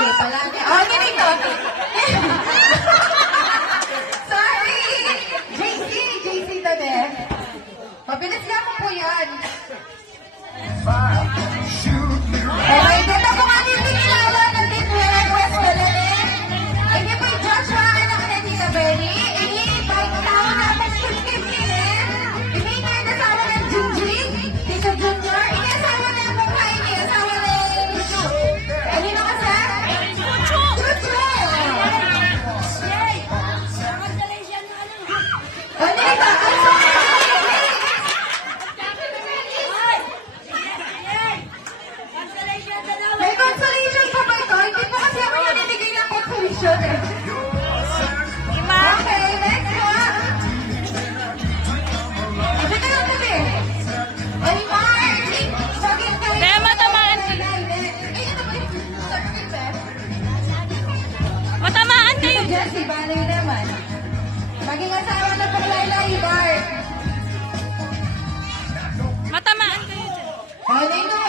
eh. Palagi. Oh, ganito. Sorry! JC tabi. Mabilis lang po yan. Okay, dito po nga din kinilala ng Tinwell West Balanin. Hindi po yung Joshua anak na Tita Benny. Ini-invite tao natin sa Pilipinas. Ini-invite na asawa ng Junjing, Tito Junior. Ini-asawa na yung mukha, ini-asawa na ano yung kasal? Chuchu! Chuchu! Ano yung ba? May consolation pa ba ito? Hindi po kasi ako nanibigay ng consolation eh. Okay, next one. Sabi ka lang sabi. Ay, Mark! Saging kayo. Kaya matamaan. Matamaan kayo. Jessie, balay naman. Maging asawa na pang Laylay, Bart. Matamaan kayo dyan. Balay na